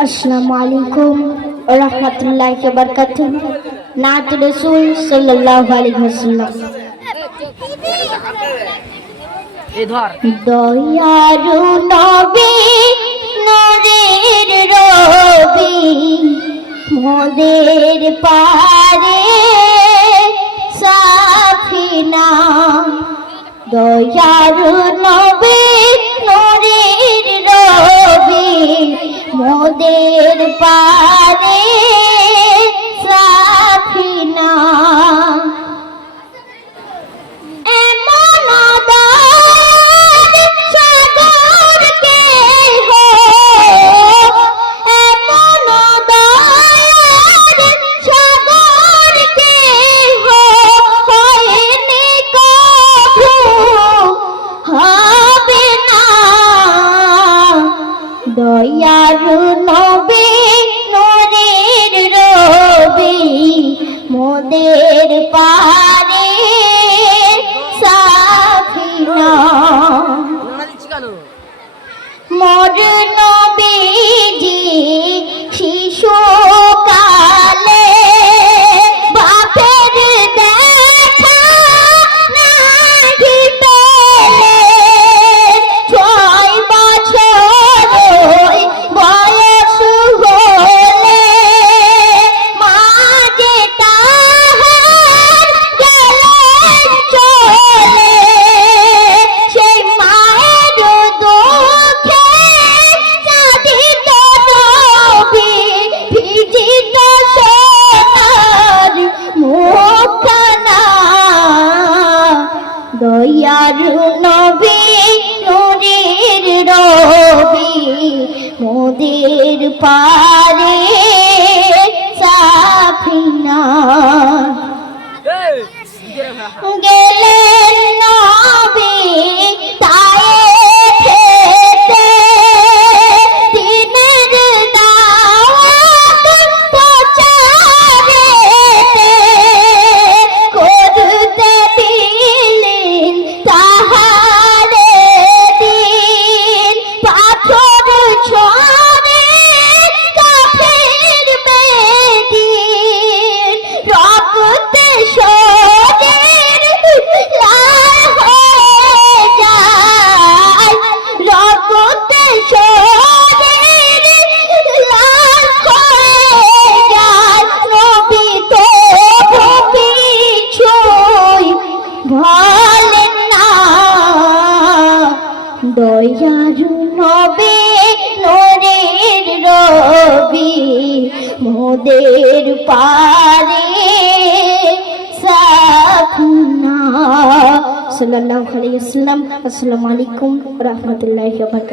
अस्सलामु अलैकुम व रहमतुल्लाहि व बरकातुहू। नात रसूल सल्लल्लाहु अलैहि वसल्लम। दयालु नबी नूरेर रबी मोদের পারে সাফিনা। দয়ালু নবী নূরের রবি মোদের পারে সাফিনা। এমন দয়ার সাগর কে হো, এমন দয়ার সাগর কে হো, হয়নি কভু হবে না। দয়ালু নবী নূরের রবি মোদের পারে সাফিনা। মোর নবীজি শিশুকালে বাপের দেখা নাহি পেলেন। 6 বছর বয়স হলে মা যে তাহার গেলেন চলে। সেই মায়ের দুঃখে কাঁদিত নবী, ভিজিত সোনার মুখখানা। দয়ালু নবী নূরের রবি মোদের পারে সাফিনা। গেলেন নবী তায়েফেতে, দ্বীনের দাওয়াত প্রচারেতে। করতে দিলেন তাহারে দিন, পাথর ছোঁড়ে কাফের বেদিন। রক্তে শরীর লাল হয়ে যায়, রক্তে শরীর লাল হয়ে যায়। নবী তবু কিছুই বলেন না। দয়ালু নবী নূরের রবি মোদের পারে সাফিনা। সাল্লাল্লাহু আলাইহি ওয়াসাল্লাম। আসসালামু আলাইকুম ওয়া রাহমাতুল্লাহি ওয়া বারাকাতুহু।